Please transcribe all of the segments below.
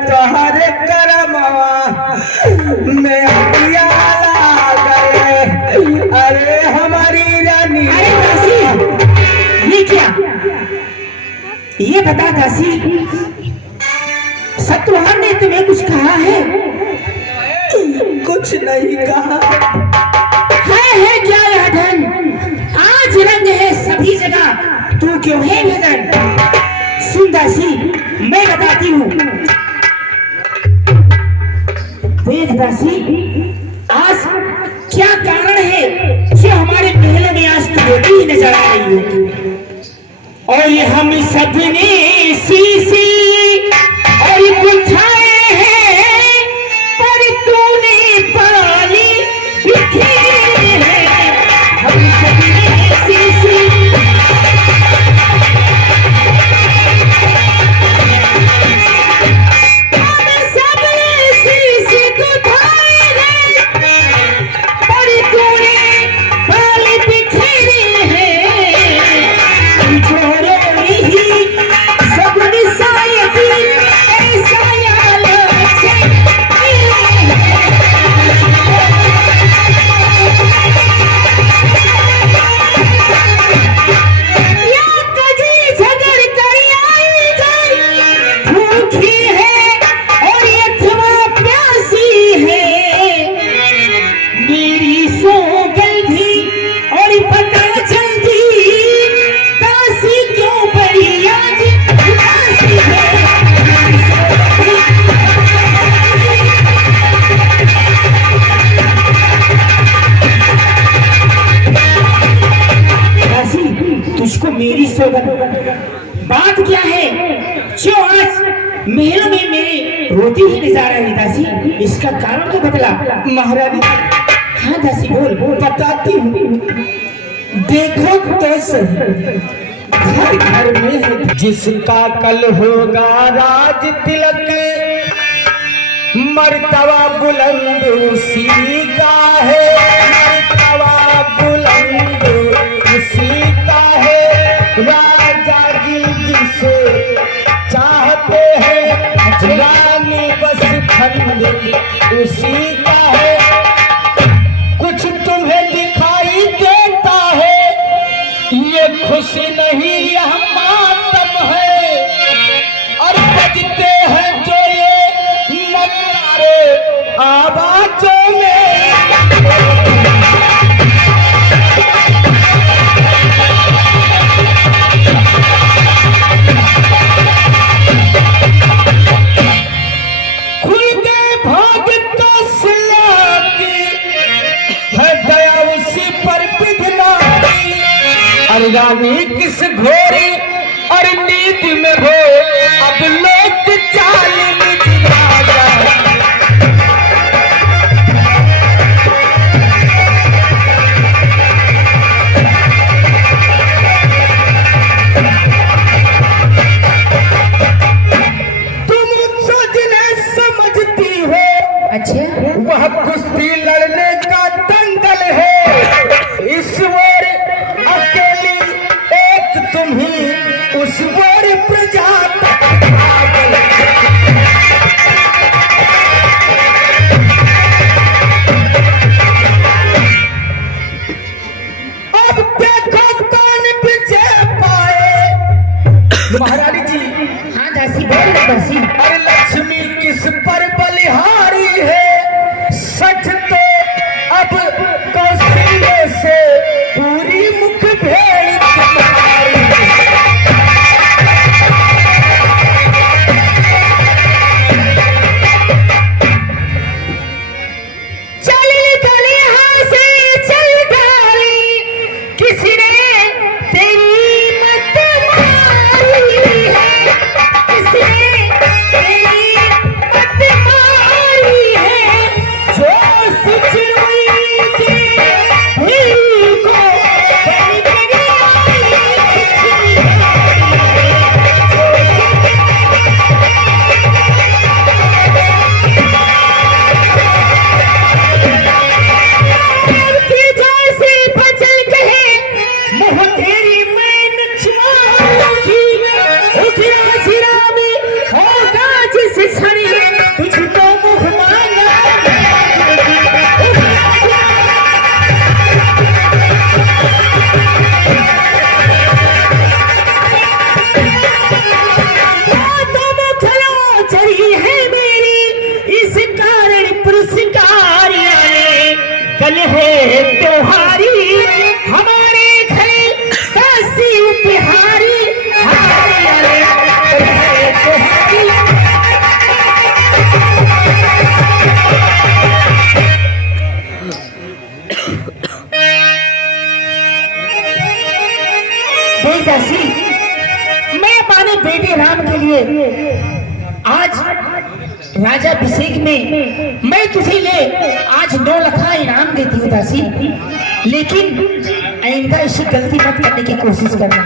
तोहरे करमवा में अतिया गए। अरे हमारी रानी। अरे दासी, ये क्या? ये बता दासी, शत्रुघ्न ने तुम्हें कुछ कहा है? कुछ नहीं कहा। है क्या यह धन? आज रंग है सभी जगह, तू क्यों है भगन? सुन दासी, मैं बताती हूँ। देख दासी, आज क्या कारण है जो हमारे महलों में आज तू रोती ही नजर आ रही है? और ये हम सबने शीशी और बुझाए हैं, पर तूने पाली बिखेरे हैं। हम सबने शीशी मेरी सौगंध। बात क्या है जो आज महल में मेरे रोती ही नजर आ रही दासी? इसका कारण तो बतला। महारानी। हाँ दासी, बोल बोल। बताती हूँ। देखो तो सही, घर घर में है जिसका कल होगा राज तिलक, मर्तबा बुलंद उसी का है, मर्तबा बुलंद उसी का है। राजा जी जिसे चाहते हैं, रानी बस खंड उसी का है। कुछ तुम्हें दिखाई देता है, ये खुशी नहीं यह मातम है। और बजते हैं जो ये नगारे आवाजों में, रानी किस घोरी और नींद में हो, अब लोग जालिम राजा। तुम सोचने समझती हो, अच्छा वह कुश्ती लड़ने का दंगल है। इस ओर अकेली एक तुम ही, उस ओर प्रजा अब देखो कौन विजय पाए। महारानी जी। हाँ दासी, बोल दासी। अरे लक्ष्मी किस पर बलिहारी है, सच तो अब कौशल्य से पूरी मुख भेड़ तुम्हारी। चल गली हाँ से चल गाली, किसी ने तेरी मत मारी है। अपने बेटे राम के लिए आज राजा अभिषेक में मैं तुझे ले आज 9 लाख इनाम देती हूँ दासी, लेकिन आइंदा ऐसी गलती मत करने की कोशिश करना।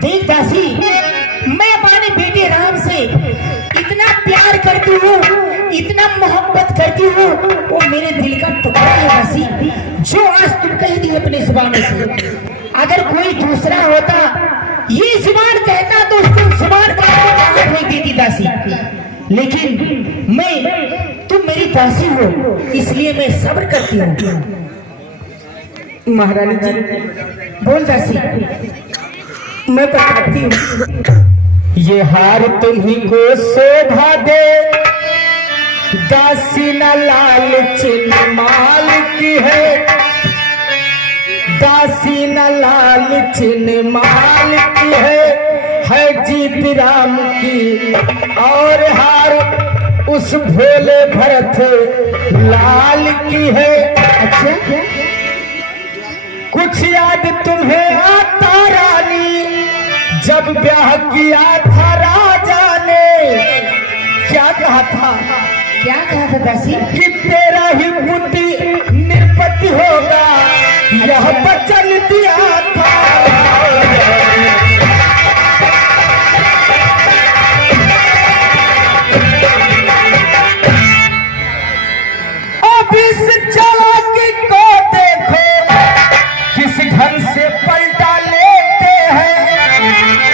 देख दासी, मैं अपने बेटे राम से इतना प्यार करती हूँ, इतना मोहब्बत करती हूँ, वो मेरे दिल का टुकड़ा है दासी, जो आज तुम कही थी अपने जुबान से। अगर कोई दूसरा होता ये जुबान कहता तो उसको जुबान काट फेंक देती दासी, लेकिन मैं, तुम मेरी दासी हो इसलिए मैं सब्र करती हूँ। महारानी जी, बोल दासी। मैं बताती हूँ। ये हार तुम्ही को शोभा दे, दासी न लालच न माल की है, दासी न लालच न माल की है जीत राम की, और हार उस भोले भरत लाल की है। अच्छा, कुछ याद तुम्हें आता रानी, जब ब्याह किया था राजा ने, क्या कहा था? क्या कहा था दासी? कि तेरा ही पुत्र निरपति होगा, यह वचन दिया था। अब इस चालाकी को देखो, किस ढंग से पलटा लेते हैं,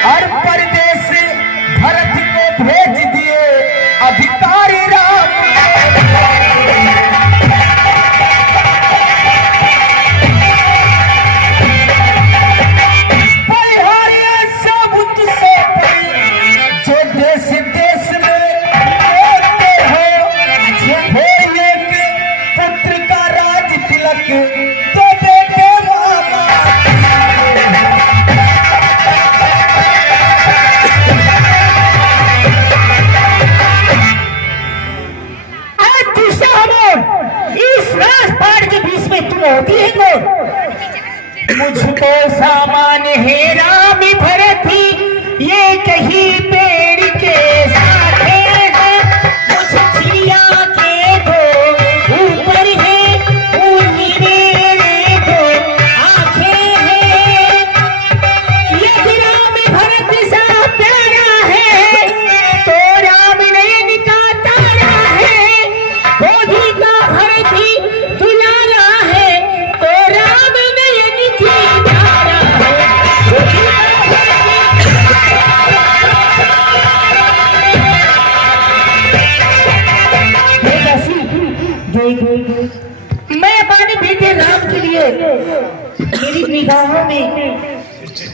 और परदेश भरत को भेज दिए अधिकारी राम। परिहारिया साबुत से जो देश देश में रहते हो, हे एक पुत्र का राज तिलक तो बेटे मामा। आज दूसरा हम इस राजपाट के बीच में तुम होती है कौन? मुझको सामान्य है राम भरत ही, ये कहीं पेड़ के साथे है, मुझ चिड़िया के दो ऊपर है, उन्हीं मेरे दो आंखें हैं। यदि राम भरत सा प्यारा है, तो राम नयन का तारा है, गोदी का भरत ही दुलारा है, तो राम नयन की तारा है। मैं अपने बेटे राम के लिए, मेरी निगाहों में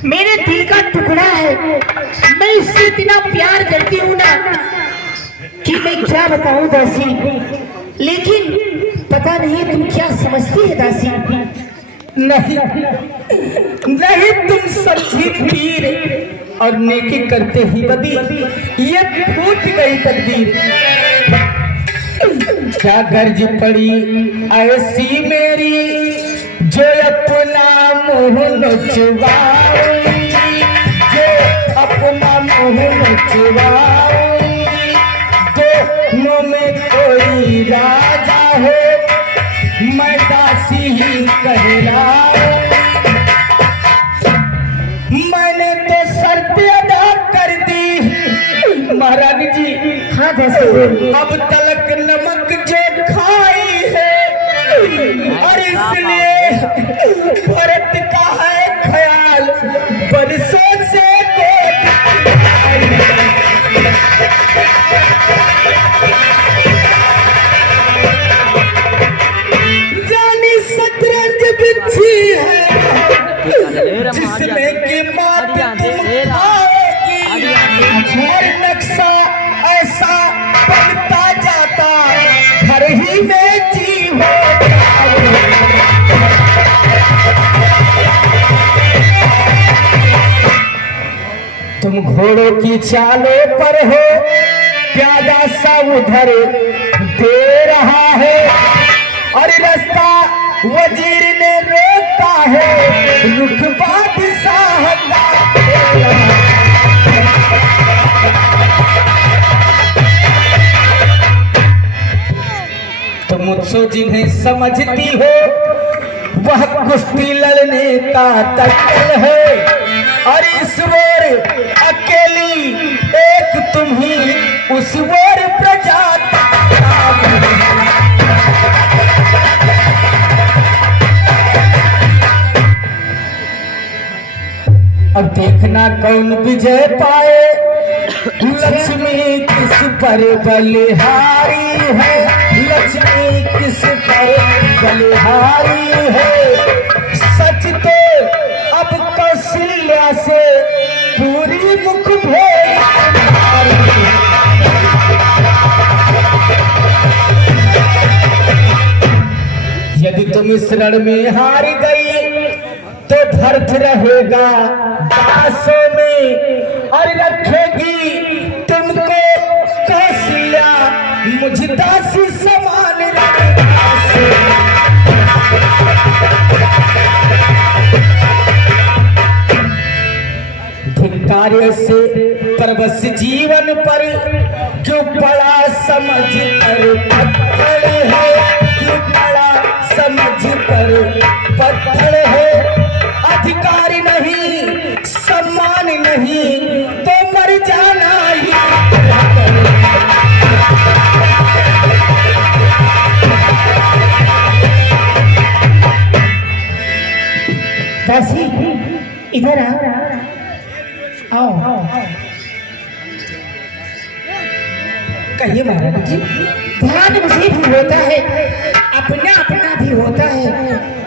मेरे दिल का टुकड़ा है, मैं इससे इतना प्यार करती हूँ ना कि मैं क्या बताऊँ दासी, लेकिन पता नहीं तुम क्या समझती है दासी। नहीं नहीं, तुम सच्ची पीर और नेकी करते ही बदी, ये फूट गई तकदीर। क्या गर्ज पड़ी ऐसी मेरी, जो अपना मुंह नचवाऊंगी, जो अपना मुंह नचवाऊंगी। दोनों में कोई राजा हो, मैं दासी ही कहलाऊंगी। मैंने तो शर्त अदा कर दी महारानी जी। हाँ दासी, अब तलक नमक जो खाई है, और इसलिए भरत का है ख्याल बरसों से जानी शतरंज बिछी है, जिसमें की मौत तुम खाओगी, और नक्शा ऐसा बनता जाता, घर ही में जी हो। तुम घोड़ों की चालों पर हो, प्यादा सा उधर दे रहा है, और रास्ता वजीर ने रोका है, रुख बादशाह का। सो जिन्हें समझती हो वह कुश्ती लड़ने का दंगल है, और इस ओर अकेली एक तुम ही उस ओर प्रजाति। अब देखना कौन विजय पाए, लक्ष्मी किस पर बलिहारी है, लक्ष्मी किस पर बलिहारी है। सच तो अब कौशल्या से पूरी मुख भोर। यदि तुम इस रण में हार गई तो भरत रहेगा दासों में, और रखेगी तुमको कौशल्या मुझ दासी समान धिक्कार से परवश जीवन पर क्यों पड़ा समझ कर पत्थर है, क्यों पड़ा समझ कर पत्थर है। अधिकार नहीं सम्मान नहीं तो मर जाना ही। दासी इधर आओ। कहिए महाराज जी। ध्यान मुझे भी होता है, अपना अपना भी होता है,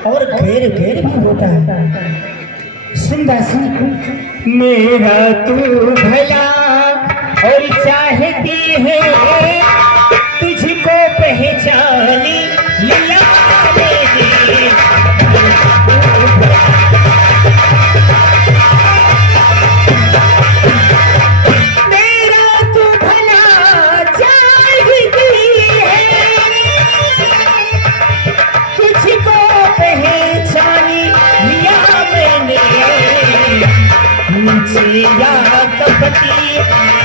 और गैर गैर भी होता है। सुन दासी, मेरा तू भला और चाहती है तुझको पहचानी लिया या कपटी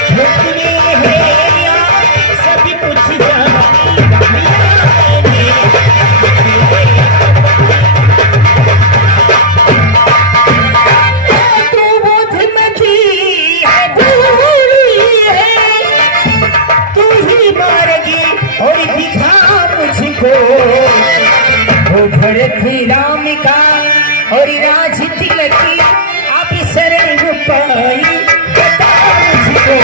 झुकने है या सभी कुछ तू बुद्धिमती है, भूली है, तू ही मारेगी और दिखा मुझको वो भरत राम का और राज तिलकी शरण पाई बता मुझको।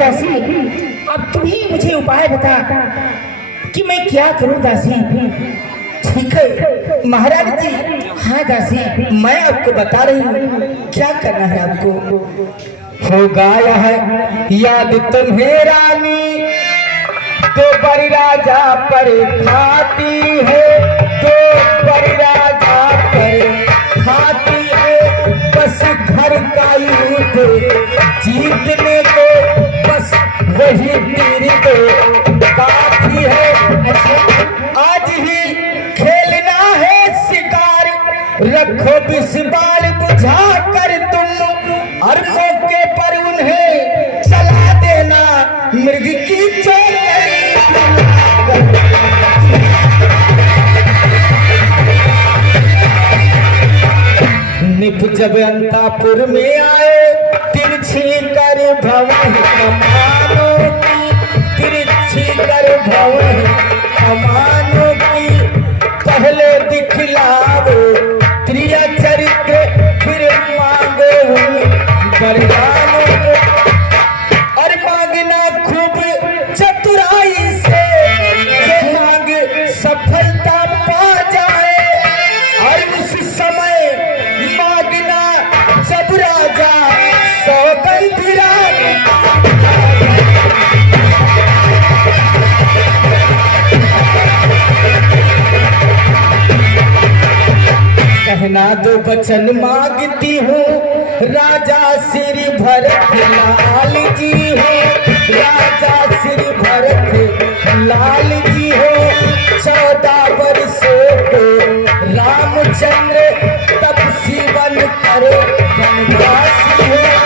दासी अब तुम ही मुझे उपाय बता कि मैं क्या करूं दासी। ठीक है महाराज जी। हाँ दासी, मैं आपको बता रही हूँ क्या करना है आपको। होगा यह याद तुम्हें रानी तो बड़ी राजा पर खाती है, तो बड़ी राजा पर खाती है। बस घर का युद्ध जीतने को बस वही तीर तो काफी है। आज ही खेलना है शिकार, रखो विस्बाल बुझा कर तुम, और मौके पर उन्हें चला देना मृग की चोट। निप जब अंतापुर में आए तिरछी कर भवन कमानों की, तिरछी कर भवन कमानों की। पहले दिखलाओ त्रिय चरित्र फिर मांगो वरदानों को, और मांगना खूब चतुराई से जो मांग सफलता पा जाए। और उस समय मांगना जब राजा सौगंध कहना दो वचन मांगती हूँ, राजा श्री भरत लाल जी हो, राजा श्री भरत लाल जी हो। 14 वर्षों को रामचंद्र तपस्वी बन कर वनवासी हो।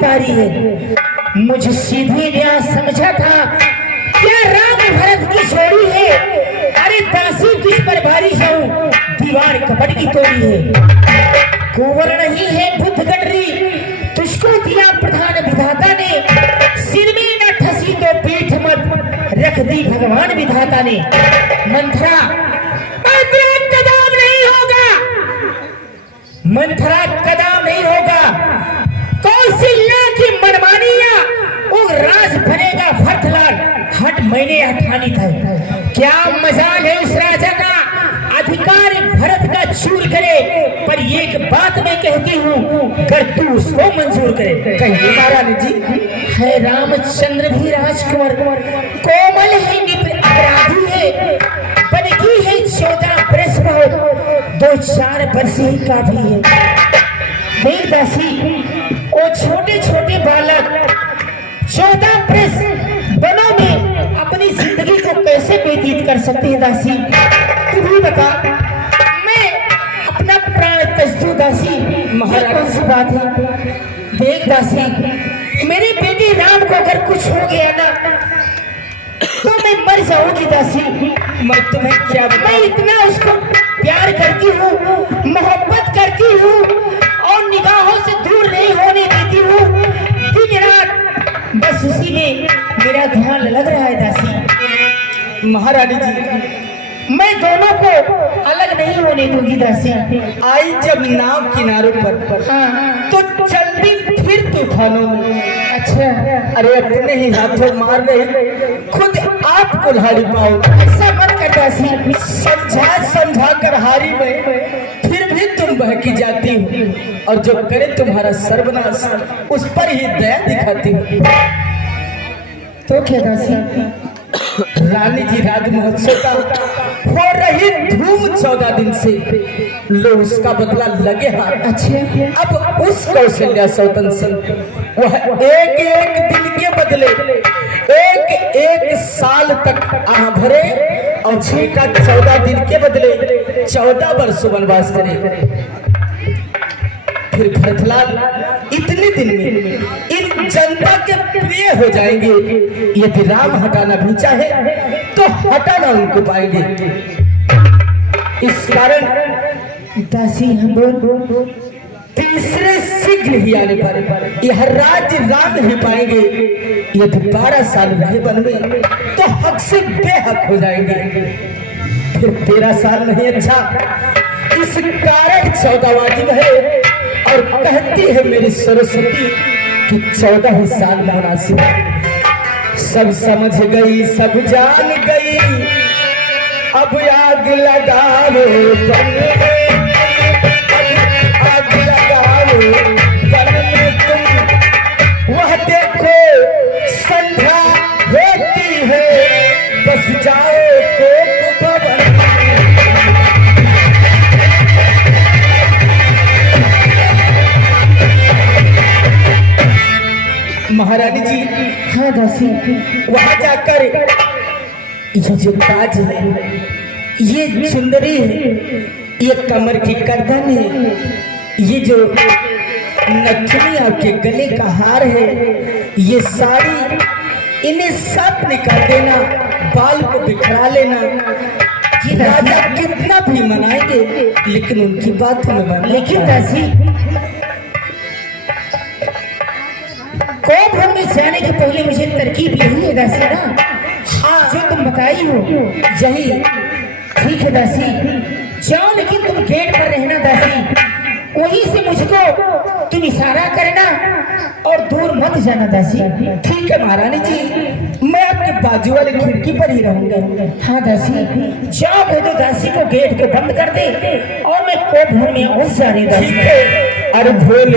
पा रही है। मुझे सीधे न्याय समझा था, क्या राम भरत की जोड़ी है। अरे दासी किस पर भारी जाऊं, दीवार कपट की तोड़ी है। कुंवर नहीं है बुद्ध गडरी, तुझको दिया प्रधान विधाता ने। सिर में न ठसी तो पीठ मत रख दी भगवान विधाता ने। मंथरा कदम नहीं होगा, मंथरा कदम नहीं होगा। कौशल्या की मनमानिया वो राज बनेगा भरतलाल, हट मैंने ठानी था। क्या मजाल है उस राजा का, अधिकार भरत का चूर करे। पर एक बात मैं कहती हूँ, कर तू उसको मंजूर करे। कहिए महारानी जी। है रामचंद्र भी राजकुमार, कोमल है निपुण अपराधी है। बनगी है 14 बरस बहुत, 2-4 वर्ष ही काफी है। देख दासी, वो छोटे छोटे बालक 14 बरस बनों में अपनी जिंदगी को कैसे व्यतीत कर सकते हैं दासी, तू भी बता। मैं अपना प्राण त्याज दूं दासी, महाराज कौन सी बात है। देख दासी, मेरे बेटे राम को अगर कुछ हो गया ना तो मैं मर जाऊंगी दासी। मैं तुम्हें क्या मैं इतना उसको प्यार करती हूँ, मोहब्बत करती हूँ और निगाहों से दूर नहीं होने देती हूँ। दिन रात बस उसी में मेरा ध्यान लग रहा है दासी। महारानी जी, मैं दोनों को अलग नहीं होने दूंगी दासी। आई जब नाव किनारों पर हाँ, तो चल दी फिर तूफानों में। अच्छा, अरे अपने ही हाथों मार रहे, खुद आप कुल्हाड़ी पाओ। ऐसा मत कर दासी। समझा कर हारी में फिर भी तुम बहकी जाती हो, और जो करे तुम्हारा सर्वनाश उस पर ही दया दिखाती हो। तो क्या दासी? रानी जी, राज महोत्सव का हो रही धूम 14 दिन से, लो उसका बदला लगे हाथ। अच्छा, अब उस कौशल्या सौतन से वह एक एक दिन के बदले एक एक साल तक आह भरे, और छीका 14 दिन के बदले 14 वर्ष वनवास करे। फिर भरतलाल इतने दिन में इन जनता के प्रिय हो जाएंगे। यदि राम हटाना भी चाहे तो हटाना उनको पाएंगे। इस कारण दासी हम बोल तीसरे शीघ्र ही आने पर यह राज्य राम ही पाएंगे। यदि 12 साल रहे वन में तो हक से बेहक हो जाएंगे। फिर 13 साल नहीं अच्छा, इस कारण 14 वाजिब है। और कहती है मेरी सरस्वती कि 14 साल मुनासिब। सब समझ गई, सब जान गई, अब आग लगाओ बन में, आग लगाओ बन में तुम। वह देखो संध्या होती है, बस जाओ कोक भवन। महारानी जी, हाँ दासी, वहां जाकर ये जो ताज है, ये सुंदरी है, ये कमर की गर्दन है, ये जो नथुनी आपके गले का हार है, ये साड़ी, इन्हें सब निकाल देना, बाल को बिखरा लेना। ये राजा कितना भी मनाएंगे लेकिन उनकी बात हमें मानना। लेकिन दासी, कोप में जाने के पहले मुझे तरकीब यही है दासी ना? हाँ, जो तुम बताई हो यही। ठीक है दासी, जाओ, लेकिन तुम गेट पर रहना दासी। वहीं से मुझको तुम इशारा करना और दूर मत जाना दासी। ठीक है महारानी जी, मैं आपके बाजू वाले खिड़की पर ही रहूंगा। हाँ दासी, जाओ, कह दो दासी को गेट को बंद कर दे और मैं कोप में घुस जा रही दासी। ठीक है। अरे भोले